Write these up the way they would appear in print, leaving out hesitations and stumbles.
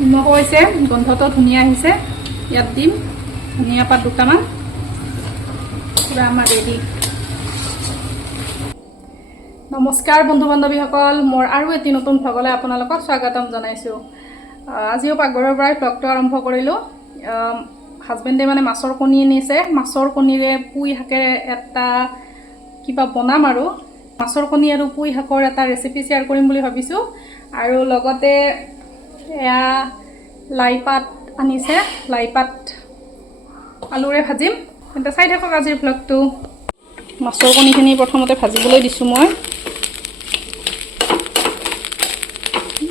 নিমখ হৈছে, গন্ধটো ধুনীয়া আহিছে। ইয়াত দিম ধনিয়া পাত দুটামান। পুৰা আমাৰ ৰেডি। নমস্কাৰ বন্ধু বান্ধৱীসকল, মোৰ আৰু এটি নতুন ভ্লগলৈ আপোনালোকক স্বাগতম জনাইছোঁ। আজিও পাকঘৰৰ পৰাই ভ্লগটো আৰম্ভ কৰিলোঁ। হাজবেণ্ডে মানে মাছৰ কণী আনিছে। মাছৰ কণীৰে পুই শাকেৰে এটা কিবা বনাম আৰু মাছৰ কণী আৰু পুই শাকৰ এটা ৰেচিপি শ্বেয়াৰ কৰিম বুলি ভাবিছোঁ। আৰু লগতে এয়া লাই পাত আনিছে, লাই পাত আলুৰে ভাজিম। তেন্তে চাই থাকক আজিৰ ভ্লগটো। মাছৰ কণীখিনি প্ৰথমতে ভাজিবলৈ দিছোঁ মই।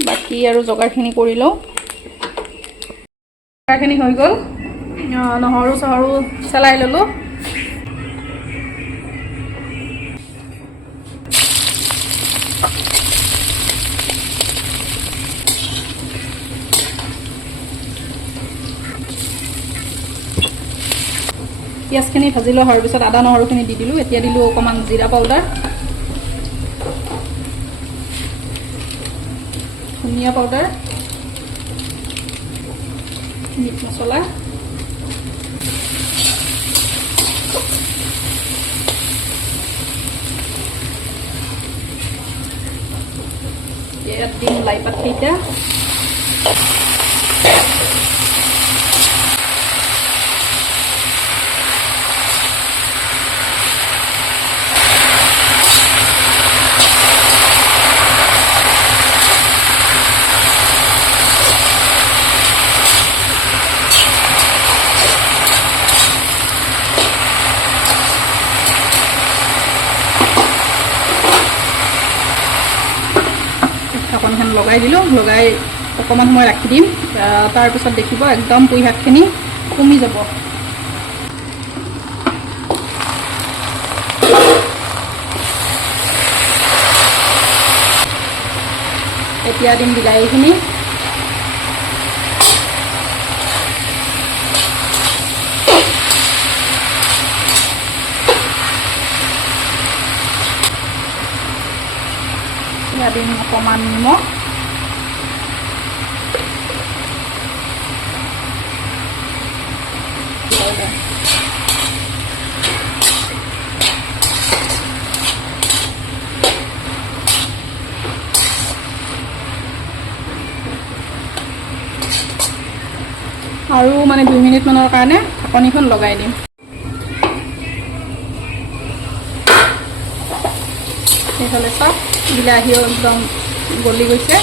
বাকী আৰু যোগাৰখিনি কৰি লওঁ। যোগাৰখিনি হৈ গ'ল। নহৰু চহৰু চেলাই ল'লোঁ। পিঁয়াজখিনি ভাজি লোৱা হোৱাৰ পিছত আদা নহৰুখিনি দি দিলোঁ। এতিয়া দিলোঁ অকণমান জিৰা পাউডাৰ, ধনিয়া পাউডাৰ, মিট মছলা, ইয়াত দিম লাই পাতকেইটা, ঢাকনখন লগাই দিলোঁ। লগাই অকণমান সময় ৰাখি দিম। তাৰপিছত দেখিব একদম পুঁই শাকখিনি কমি যাব। এতিয়া দিম বিলাহীখিনি, দিম অকণমান নিমখ, আৰু মানে 2 মিনিটমানৰ কাৰণে ঢাকনিখন লগাই দিম। সেইফালে চাওক বিলাহীও একদম গলি গৈছে,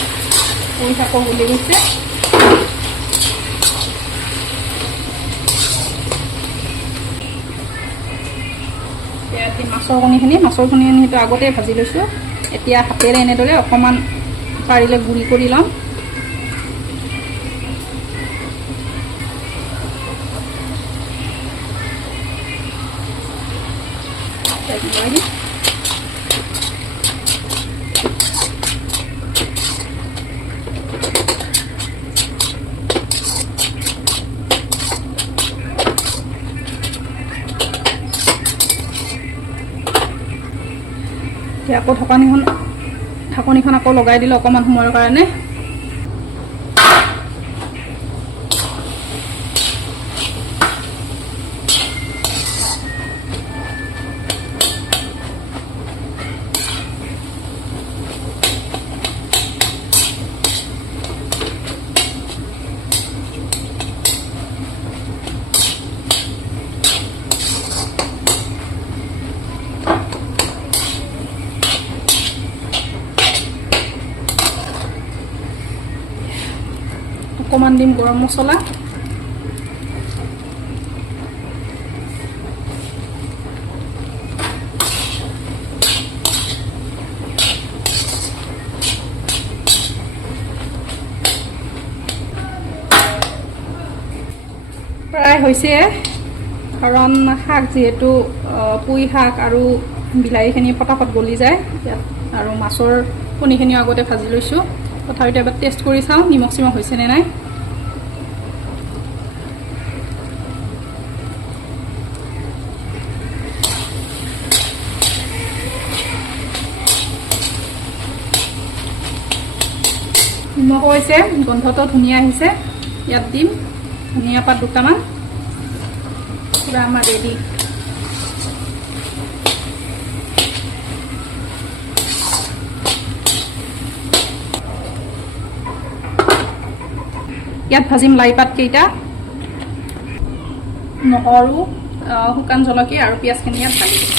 পুঁই শাকো গলি গৈছে। এতিয়া মাছৰ কণীখিনিটো আগতে ভাজি লৈছোঁ। এতিয়া হাতেৰে এনেদৰে অকণমান পাৰিলে গুৰি কৰি ল'ম। আকৌ ঢাকনিখন আকৌ লগাই দিলোঁ অকণমান সময়ৰ কাৰণে। অকণমান দিম গৰম মছলা, প্ৰায় হৈছে। কাৰণ শাক যিহেতু পুঁই শাক আৰু বিলাহীখিনি ফটাফট গলি যায় ইয়াত, আৰু মাছৰ কণীখিনিও আগতে ভাজি লৈছোঁ। তথাপিতো এবাৰ টেষ্ট কৰি চাওঁ নিমখ চিমখ হৈছেনে নাই। নিমখ হৈছে, গোন্ধটো ধুনীয়া আহিছে। ইয়াত দিম ধনিয়া পাত দুটামান। পুৰা আমাৰ ৰেডি। ইয়াত ভাজিম লাই পাত কেইটা, নহৰু, শুকান জলকীয়া আৰু পিঁয়াজখিনি ইয়াত ঢালি দিম।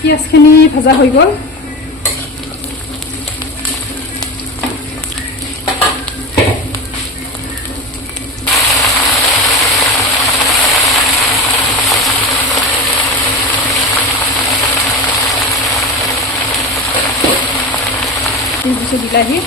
পিঁয়াজখিনি ভাজা হৈ গ'ল। দিছোঁ বিলাহী,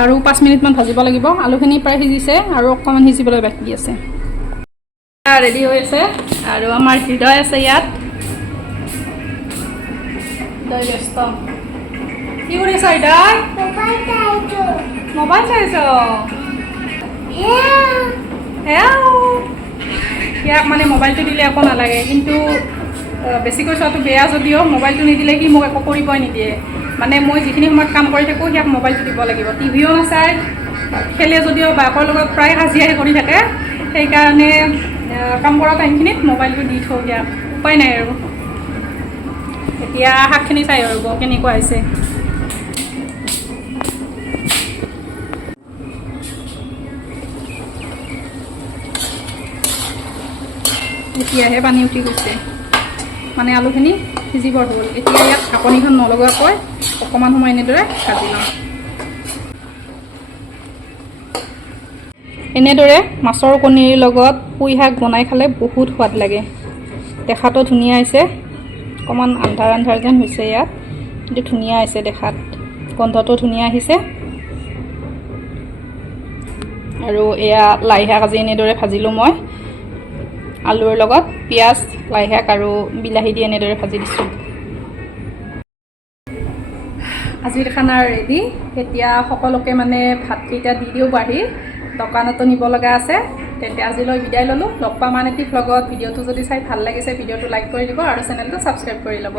আৰু 5 মিনিটমান ভাজিব লাগিব। আলুখিনি প্ৰায় সিজিছে আৰু অকণমান সিজিবলৈ বাকী আছে। ৰেডি হৈ আছে আৰু আমাৰ হৃদয় আছে ইয়াত। হৃদয় ব্যস্ত। কি কৰি আছা হৃদয়? মোবাইল চাইছ? ইয়াক মানে মোবাইলটো দিলে একো নালাগে, কিন্তু বেছিকৈ চোৱাটো বেয়া যদিও মোবাইলটো নিদিলে সি মোক একো কৰিবই নিদিয়ে। মানে মই যিখিনি সময়ত কাম কৰি থাকোঁ সিয়াক মোবাইলটো দিব লাগিব। টিভিও নাচায়, খেলে যদিও বায়েকৰ লগত প্ৰায় কাজিয়াই কৰি থাকে। সেইকাৰণে কাম কৰা টাইমখিনিত মোবাইলটো দি থওঁ সিয়াক, উপায় নাই আৰু। এতিয়া শাকখিনি চাই আৰু কেনেকুৱা হৈছে। এতিয়াহে পানী উঠি গৈছে, মানে আলুখিনি সিজিবৰ হ'ল। এতিয়া ইয়াত ঢাকনিখন নলগোৱাকৈ অকণমান সময় এনেদৰে ভাজি লওঁ। এনেদৰে মাছৰ কণীৰ লগত পুঁই শাক বনাই খালে বহুত সোৱাদ লাগে। দেখাতো ধুনীয়া হৈছে, অকণমান আন্ধাৰ আন্ধাৰ যেন হৈছে ইয়াত, কিন্তু ধুনীয়া হৈছে দেখাত। গন্ধটো ধুনীয়া আহিছে। আৰু এয়া লাই শাক আজি এনেদৰে ভাজিলোঁ মই, আলুৰ লগত পিঁয়াজ, লাই শাক আৰু বিলাহী দি এনেদৰে ভাজি দিছোঁ। আজিৰ খানা ৰেডি। এতিয়া সকলোকে মানে ভাতকেইটা দি দিওঁ বাঢ়ি, দোকানতো নিব লগা আছে। তেন্তে আজিলৈ বিদায় ল'লোঁ। লগ পাম আন এটি ভ্লগত। ভিডিঅ'টো যদি চাই ভাল লাগিছে ভিডিঅ'টো লাইক কৰি দিব আৰু চেনেলটো ছাবস্ক্ৰাইব কৰি ল'ব।